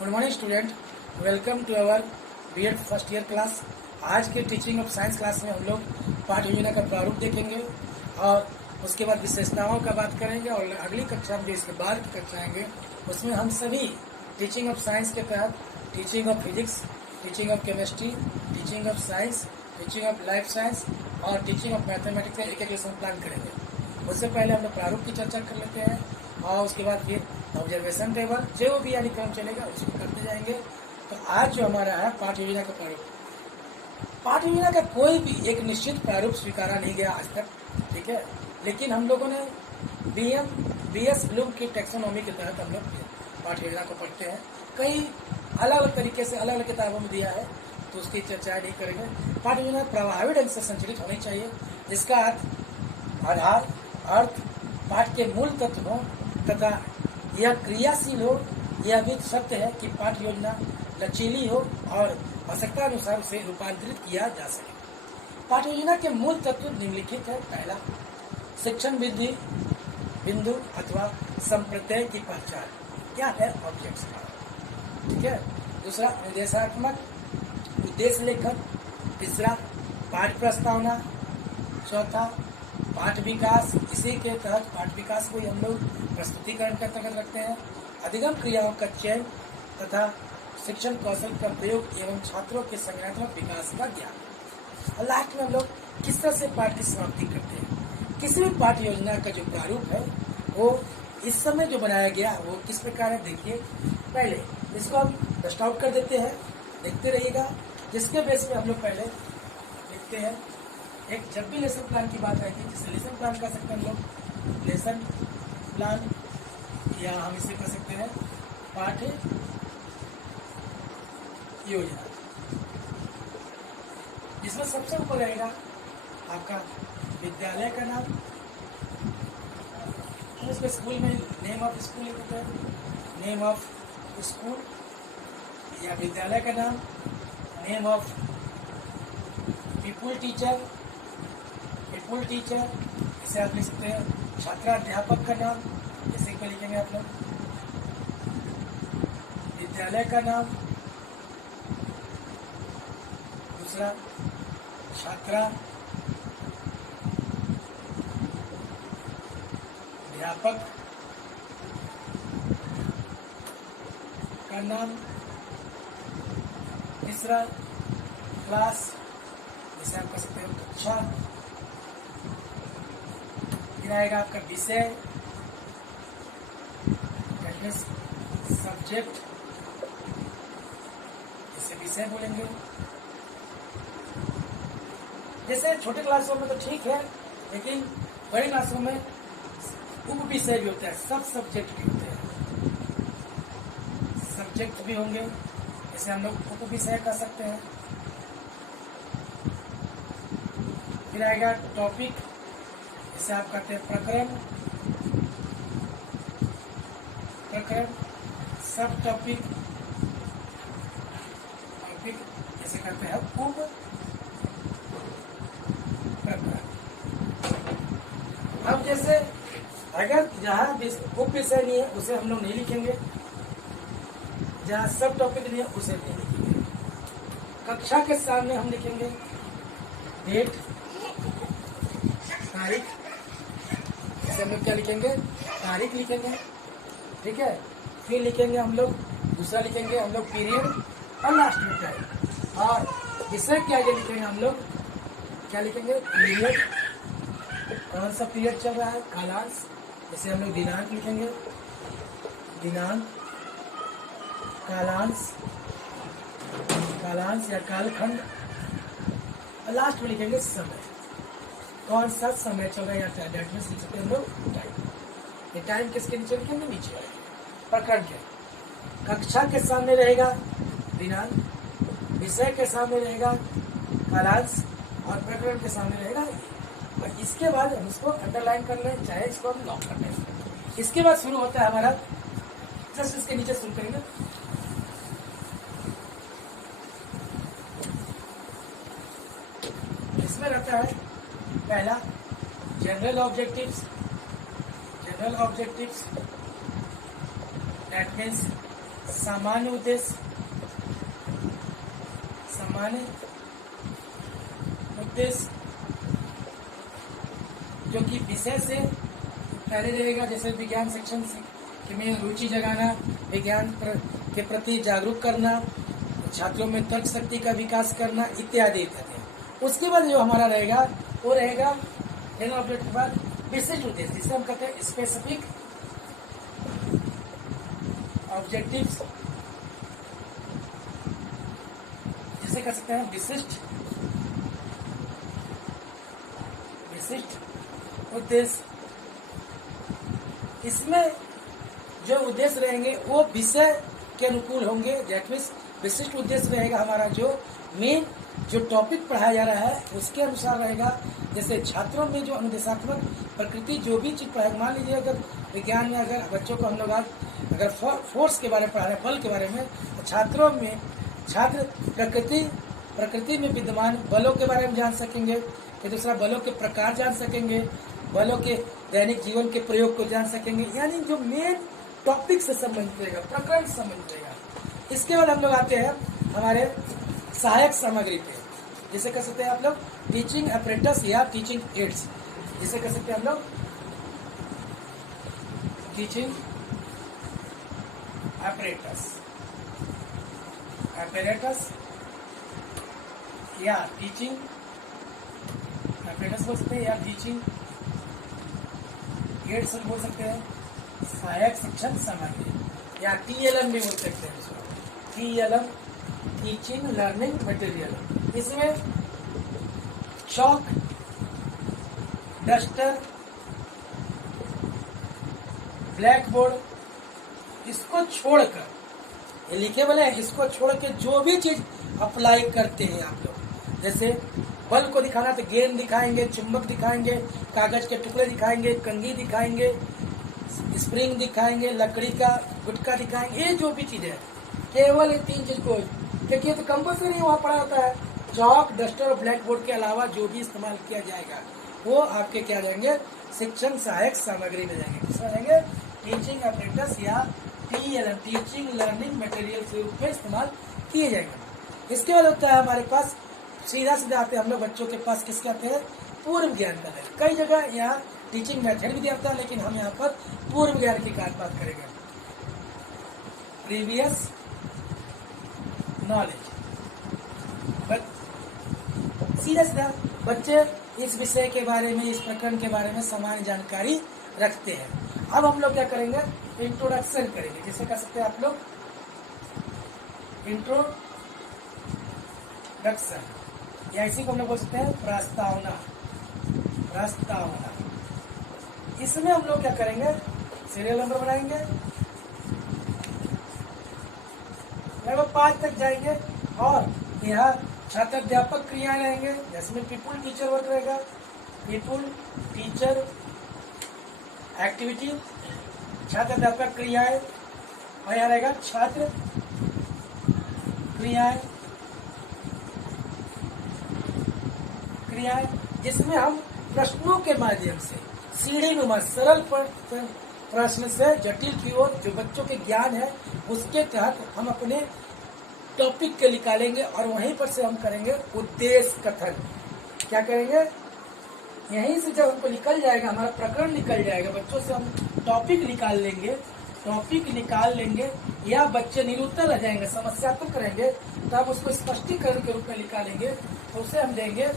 Good morning student, welcome to our BEd first year class. आज के teaching of science class में हम लोग पाठ योजना का प्रारूप देखेंगे और उसके बाद विशेषताओं का बात करेंगे और अगली कक्षा में इसके बाद की कक्षा आएंगे उसमें हम सभी टीचिंग ऑफ साइंस के तहत teaching of physics, teaching of chemistry, teaching of science, teaching of life science और टीचिंग ऑफ मैथमेटिक्स का एक लेसन प्लान करेंगे। उससे पहले हम लोग प्रारूप की चर्चा कर लेते हैं और उसके बाद फिर ऑब्जर्वेशन टेबल जो भी यानी क्रम चलेगा उसको करते जाएंगे। तो आज जो हमारा है पाठ योजना का प्रारूप, पाठ योजना का कोई भी एक निश्चित प्रारूप स्वीकारा नहीं गया आज तक, ठीक है। लेकिन हम लोगों ने बीएस ब्लूम की टैक्सोनॉमी के तहत हम लोग पाठ योजना को पढ़ते हैं। कई अलग अलग तरीके से अलग अलग किताबों में दिया है, तो उसकी चर्चा नहीं करेंगे। पाठ योजना प्रभावी ढंग से संचालित होनी चाहिए, जिसका आधार अर्थ पाठ के मूल तत्व हो तथा यह क्रियाशील हो। यह भी सत्य है कि पाठ योजना लचीली हो और आवश्यकता अनुसार उसे रूपांतरित किया जा सके। पाठ योजना के मूल तत्व निम्नलिखित है। पहला, शिक्षण वृद्धि बिंदु अथवा संप्रत्यय की पहचान, क्या है ऑब्जेक्ट्स का, ठीक है। दूसरा, निर्देशात्मक उद्देश्य लेखन। तीसरा, पाठ प्रस्तावना। चौथा, पाठ विकास। इसी के तहत पाठ विकास को हम लोग प्रस्तुतिकरण के अंतर्गत रखते हैं। अधिगम क्रियाओं का चयन तथा शिक्षण कौशल का प्रयोग एवं छात्रों के संज्ञानात्मक विकास का ज्ञान। और लास्ट में हम लोग किस तरह से पाठ की समाप्ति करते हैं। किसी भी पाठ योजना का जो प्रारूप है वो इस समय जो बनाया गया वो किस प्रकार है, देखिए। पहले इसको हम डस्ट आउट कर देते हैं, देखते रहिएगा, जिसके बेस पे हम लोग पहले लिखते हैं। एक जब भी लेसन प्लान की बात आएगी, जिसे लेसन प्लान कह सकते हैं हम लोग, लेसन प्लान, या हम इसे कह सकते हैं पाठ्य योजना। इसमें सबसे ऊपर रहेगा आपका विद्यालय का नाम, उसके स्कूल में नेम ऑफ स्कूल लिखते हैं, नेम ऑफ स्कूल या विद्यालय का नाम, नेम ऑफ पीपुल टीचर, इसे आप लिख सकते हैं छात्राध्यापक का नाम, जैसे क्या लिखेंगे आप लोग, विद्यालय का नाम। दूसरा, छात्रा अध्यापक का नाम। तीसरा, क्लास, जिसे आप कह सकते हैं कक्षा। फिर आएगा आपका विषय, सब्जेक्ट, इसे विषय बोलेंगे। जैसे छोटे क्लासों में तो ठीक है, लेकिन बड़े क्लासों में उप विषय भी होता है, सब सब्जेक्ट भी होते हैं, सब्जेक्ट भी होंगे, इसे हम लोग उप विषय कर सकते हैं। फिर आएगा टॉपिक, इसे आप कहते हैं प्रकरण, सब टॉपिक, इसे कहते हैं उप प्रकरण। अब जैसे अगर जहाँ उप विषय नहीं है उसे हम लोग नहीं लिखेंगे, जहाँ सब टॉपिक नहीं है उसे नहीं लिखेंगे। कक्षा के सामने हम लिखेंगे डेट, तारीख, इसे हम लोग क्या लिखेंगे, तारीख लिखेंगे, ठीक है। फिर लिखेंगे हम लोग, दूसरा लिखेंगे हम लोग पीरियड और लास्ट में टाइम। और विषय के आगे लिखेंगे हम लोग क्या लिखेंगे, पीरियड, कौन सा पीरियड चल रहा है, कालांश, जैसे हम लोग दिनांक लिखेंगे, दिनांक, कालांश या कालखंड। और लास्ट में लिखेंगे समय, कौन सा समय चल रहा है, या डेट में लिख सकते हैं हम लोग टाइम। ये टाइम किसके नीचे लिखेंगे, नीचे आएगा। प्रकरण के कक्षा के सामने रहेगा दिनांक, विषय के सामने रहेगा कालांश और प्रकरण के सामने रहेगा। और इसके बाद हम इसको अंडरलाइन कर लें, चाहे इसको हम लॉक कर लें। इसके बाद शुरू होता है हमारा, जस्ट इसके नीचे शुरू करेंगे, इसमें रहता है पहला जनरल ऑब्जेक्टिव्स, that means सामान्य उद्देश्य, सामान्य उद्देश्य जो कि विषय से पहले रहेगा, जैसे विज्ञान सेक्शन में रुचि जगाना, विज्ञान के प्रति जागरूक करना, छात्रों में तर्क शक्ति का विकास करना इत्यादि इत्यादि। उसके बाद जो हमारा रहेगा वो रहेगा मेन ऑब्जेक्ट के बाद विशिष्ट उद्देश्य, जिसे हम कहते हैं स्पेसिफिक ऑब्जेक्टिव्स, जिसे कह सकते हैं विशिष्ट उद्देश्य। इसमें जो उद्देश्य रहेंगे वो विषय के अनुकूल होंगे। विशिष्ट उद्देश्य रहेगा हमारा जो मेन जो टॉपिक पढ़ाया जा रहा है उसके अनुसार रहेगा। जैसे छात्रों में जो अनुदेशात्मक प्रकृति जो भी चीज पढ़ाएगा, मान लीजिए अगर विज्ञान में अगर बच्चों को हम लोग आज अगर फोर्स के बारे में पढ़ा रहे हैं, बल के बारे में, तो छात्रों में छात्र प्रकृति में विद्यमान बलों के बारे में जान सकेंगे। फिर दूसरा बलों के प्रकार जान सकेंगे, बलों के दैनिक जीवन के प्रयोग को जान सकेंगे, यानी जो मेन टॉपिक से संबंधित रहेगा, प्रकरण से संबंधित रहेगा। इसके बाद हम लोग आते हैं हमारे सहायक सामग्री पे, जिसे कह सकते हैं आप लोग टीचिंग अपरेटस या टीचिंग एड्स, जिसे कह सकते हैं हम लोग टीचिंग अपरेटस या टीचिंग अपरेटस बोल सकते हैं या टीचिंग एड्स बोल सकते हैं, सहायक शिक्षण सामग्री या TLM भी बोल सकते हैं इसको, TLM टीचिंग लर्निंग मटेरियल। इसमें चॉक, डस्टर, ब्लैक बोर्ड इसको छोड़कर, ये लिखेबल है, इसको छोड़ के जो भी चीज अप्लाई करते हैं आप लोग, जैसे बल को दिखाना तो गेंद दिखाएंगे, चुंबक दिखाएंगे, कागज के टुकड़े दिखाएंगे, कंघी दिखाएंगे, स्प्रिंग दिखाएंगे, लकड़ी का गुटका दिखाएंगे, ये जो भी चीज है केवल ये 3 चीज को, क्योंकि तो कंपल्सरी वहाँ पड़ा होता है। चॉक, डस्टर और ब्लैक बोर्ड के अलावा जो भी इस्तेमाल किया जाएगा वो आपके क्या जाएंगे, शिक्षण सहायक सामग्री में जाएंगे। किसमें जाएंगे, टीचिंग अपरेटस या TLM टीचिंग लर्निंग मटेरियल के रूप में इस्तेमाल किए जाएंगे। इसके बाद होता है हमारे पास सीधा आते हैं हम लोग बच्चों के पास, किसके आते हैं, पूर्व ज्ञान का है। कई जगह यहाँ टीचिंग मेथड भी आता है, लेकिन हम यहाँ पर पूर्व ज्ञान की बात करेंगे। प्रीवियस नॉलेज, सीधा बच्चे इस विषय के बारे में, इस प्रकरण के बारे में सामान्य जानकारी रखते हैं। अब हम लोग क्या करेंगे, इंट्रोडक्शन करेंगे, जिसे कह सकते हैं आप लोग इंट्रोडक्शन, या इसी को हम लोग बोल सकते हैं प्रस्तावना। इसमें हम लोग क्या करेंगे, सीरियल नंबर बनाएंगे, लगभग 5 तक जाएंगे, और यहाँ छात्र अध्यापक क्रियाएं रहेंगे, जिसमें पीपुल टीचर वर्क रहेगा, पीपुल टीचर एक्टिविटी, छात्र अध्यापक क्रियाएं, और यहाँ रहेगा छात्र क्रियाएं, जिसमें हम प्रश्नों के माध्यम से सीढ़ी नुमा सरल प्रश्न से जटिल की ओर जो बच्चों के ज्ञान है उसके तहत हम अपने टॉपिक के निकालेंगे, और वहीं पर से हम करेंगे उद्देश्य कथन। क्या करेंगे, यहीं से जब हमको निकल जाएगा, हमारा प्रकरण निकल जाएगा, बच्चों से हम टॉपिक निकाल लेंगे, या बच्चे निरुत्तर रह जाएंगे, समस्यात्मक करेंगे, तब उसको स्पष्टीकरण के रूप में निकालेंगे, तो उसे हम देंगे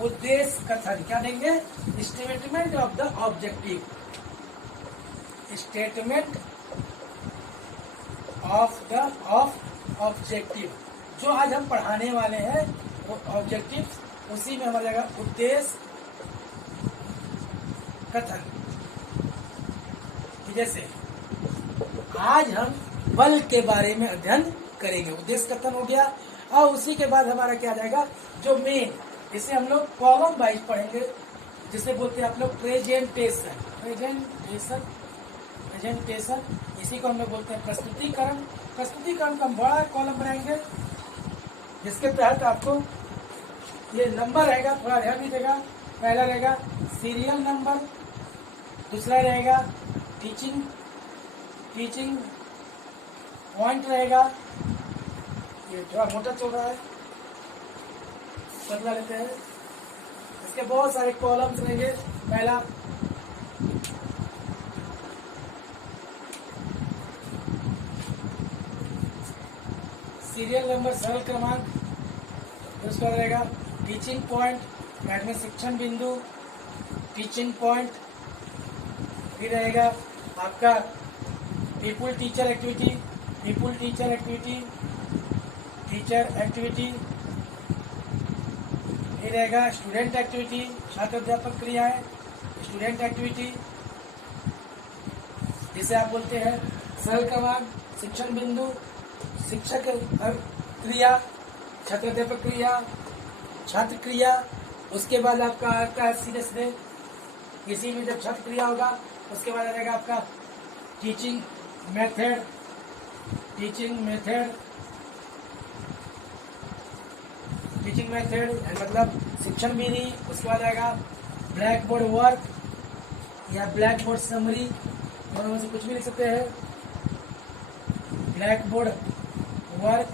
उद्देश्य कथन। क्या देंगे, statement of the objective, statement of objective, जो आज हम पढ़ाने वाले हैं वो ऑब्जेक्टिव, उसी में हमारा जाएगा उद्देश्य कथन। जैसे आज हम बल के बारे में अध्ययन करेंगे, उद्देश्य कथन हो गया, और उसी के बाद हमारा क्या जाएगा, जो मेन, इसे हम लोग कॉलम वाइज पढ़ेंगे, जिसे बोलते हैं आप लोग प्रेजेंटेशन, इसी को हम लोग बोलते हैं प्रस्तुतिकरण का हम बड़ा कॉलम बनाएंगे, जिसके तहत आपको ये नंबर रहेगा, थोड़ा ध्यान दीजिएगा। पहला रहेगा सीरियल नंबर, दूसरा रहेगा टीचिंग पॉइंट रहेगा, ये थोड़ा मोटा चल रहा है, बदला लेते हैं। इसके बहुत सारे कॉलम्स रहेंगे। पहला सीरियल नंबर, सरल क्रमांक, उसका रहेगा टीचिंग पॉइंट, में शिक्षण बिंदु, टीचिंग पॉइंट, फिर रहेगा आपका people teacher activity, people teacher activity, teacher activity, फिर रहेगा स्टूडेंट एक्टिविटी, छात्र अध्यापक क्रियाएं, स्टूडेंट एक्टिविटी, जिसे आप बोलते हैं सरल क्रमांक, शिक्षण बिंदु, शिक्षक क्रिया, छात्र अध्यापक क्रिया, छात्र क्रिया। उसके बाद आपका आता है सीधे सीधे किसी भी जब छात्र क्रिया होगा उसके बाद रहेगा आपका teaching method, teaching method, teaching method मतलब शिक्षण विधि। उसके बाद आएगा ब्लैक बोर्ड वर्क या ब्लैक बोर्ड समरी, दोनों में से कुछ भी लिख सकते हैं। ब्लैक बोर्ड वर्क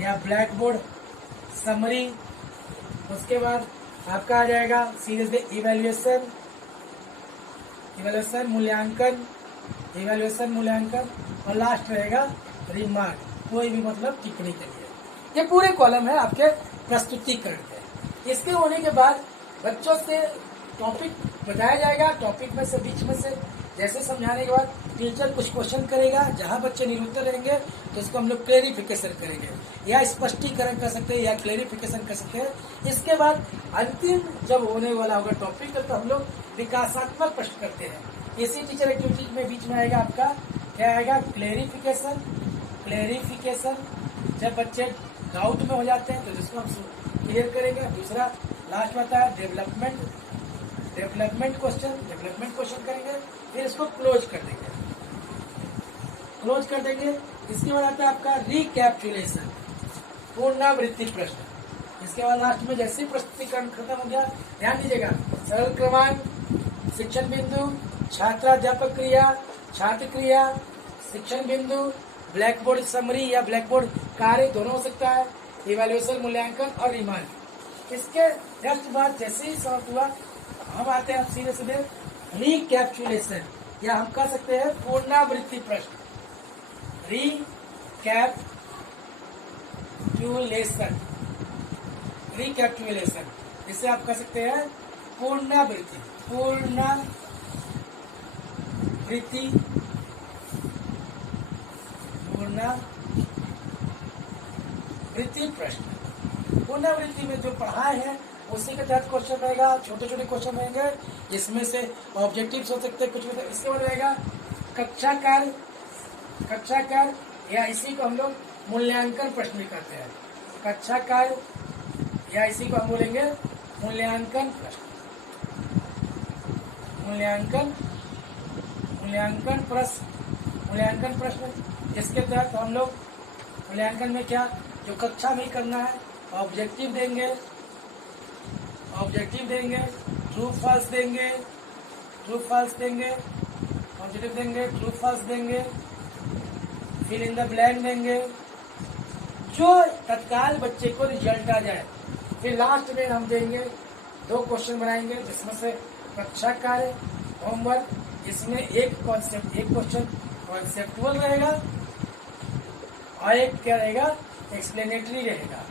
या ब्लैक बोर्ड समरी। उसके बाद आपका आ जाएगा सीरीज में इवैल्यूएशन, इवैल्यूएशन मूल्यांकन, इवैल्यूएशन मूल्यांकन, और लास्ट रहेगा रिमार्क, कोई भी मतलब टिप्पणी करिए। ये पूरे कॉलम है आपके प्रस्तुतिकरण के। इसके होने के बाद बच्चों से टॉपिक बताया जाएगा, टॉपिक में से बीच में से जैसे समझाने के बाद टीचर कुछ क्वेश्चन करेगा, जहां बच्चे निरुत्तर रहेंगे तो इसको हम लोग क्लेरिफिकेशन करेंगे या स्पष्टीकरण कर सकते हैं या क्लेरिफिकेशन कर सकते हैं। इसके बाद अंतिम जब होने वाला होगा टॉपिक तो हम लोग विकासात्मक प्रश्न करते हैं। इसी टीचर एक्टिविटी में बीच में आएगा आपका क्या आएगा, क्लेरिफिकेशन, क्लेरिफिकेशन जब बच्चे डाउट में हो जाते हैं तो जिसको हम क्लियर करेंगे। दूसरा लास्ट में आता है डेवलपमेंट, डेवलपमेंट क्वेश्चन करेंगे, फिर इसको क्लोज कर देंगे, क्लोज कर देंगे। इसके बाद आता है आपका रिकैप्चुलेशन, पुनरावृत्ति प्रश्न। इसके बाद लास्ट में जैसे प्रस्तुतिकरण खत्म हो गया, ध्यान दीजिएगा सरल क्रमांक, शिक्षण बिंदु, छात्राध्यापक क्रिया, छात्र क्रिया, शिक्षण बिंदु, ब्लैक बोर्ड समरी या ब्लैक बोर्ड कार्य दोनों हो सकता है, इवैल्यूएशन मूल्यांकन और रिमार्क। इसके जस्ट बाद जैसे ही समाप्त हुआ हम आते हैं सीधे सीधे रिकैप्चुलेशन या हम कह सकते हैं पुनरावृत्ति प्रश्न, रिकैप्चुलेशन, रिकैप्चुलेशन इसे आप कह सकते हैं पुनरावृत्ति, पुनरावृत्ति, पुनरावृत्ति प्रश्न। पुनरावृत्ति में जो पढ़ाए हैं उसी के तहत क्वेश्चन रहेगा, छोटे छोटे क्वेश्चन रहेंगे जिसमें से ऑब्जेक्टिव्स हो सकते हैं कुछ भी। इसके बाद रहेगा कक्षा कार्य, कक्षा कार्य या इसी को हम लोग मूल्यांकन प्रश्न भी कहते हैं, कक्षा कार्य या इसी को हम बोलेंगे मूल्यांकन प्रश्न, मूल्यांकन, मूल्यांकन प्रश्न, मूल्यांकन प्रश्न। इसके तहत हम लोग मूल्यांकन में क्या जो कक्षा में करना है ऑब्जेक्टिव देंगे, ऑब्जेक्टिव देंगे, ट्रू फॉल्स देंगे, ट्रू फॉल्स देंगे, ऑब्जेक्टिव देंगे, ट्रू फॉल्स देंगे, फिल इन द ब्लैंक देंगे, जो तत्काल बच्चे को रिजल्ट आ जाए। फिर लास्ट में हम देंगे 2 क्वेश्चन बनाएंगे जिसमें से कक्षा कार्य होमवर्क, इसमें एक कॉन्सेप्ट, एक क्वेश्चन कॉन्सेप्टुअल रहेगा और एक क्या रहेगा एक्सप्लेनेटरी रहेगा,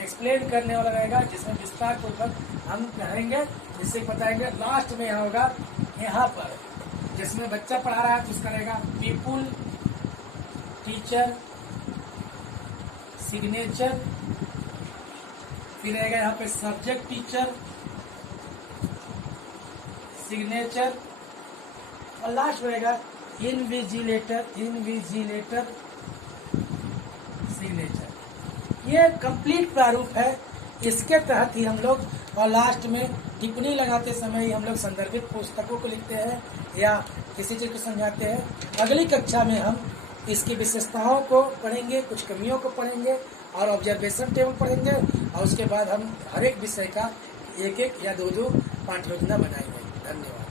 एक्सप्लेन करने वाला रहेगा जिसमें विस्तार पूर्वक हम करेंगे, जिससे बताएंगे। लास्ट में यहाँ होगा यहाँ पर जिसमें बच्चा पढ़ा रहा है तो उसका रहेगा पीपुल टीचर सिग्नेचर, फिर रहेगा यहाँ पे सब्जेक्ट टीचर सिग्नेचर और लास्ट रहेगा इनविजिलेटर, इनविजिलेटर सिग्नेचर। ये कंप्लीट प्रारूप है, इसके तहत ही हम लोग और लास्ट में टिप्पणी लगाते समय ही हम लोग संदर्भित पुस्तकों को लिखते हैं या किसी चीज को समझाते हैं। अगली कक्षा में हम इसकी विशेषताओं को पढ़ेंगे, कुछ कमियों को पढ़ेंगे और ऑब्जर्वेशन टेबल पढ़ेंगे और उसके बाद हम हर एक विषय का एक एक या 2-2 पाठ्य योजना बनाएंगे। धन्यवाद।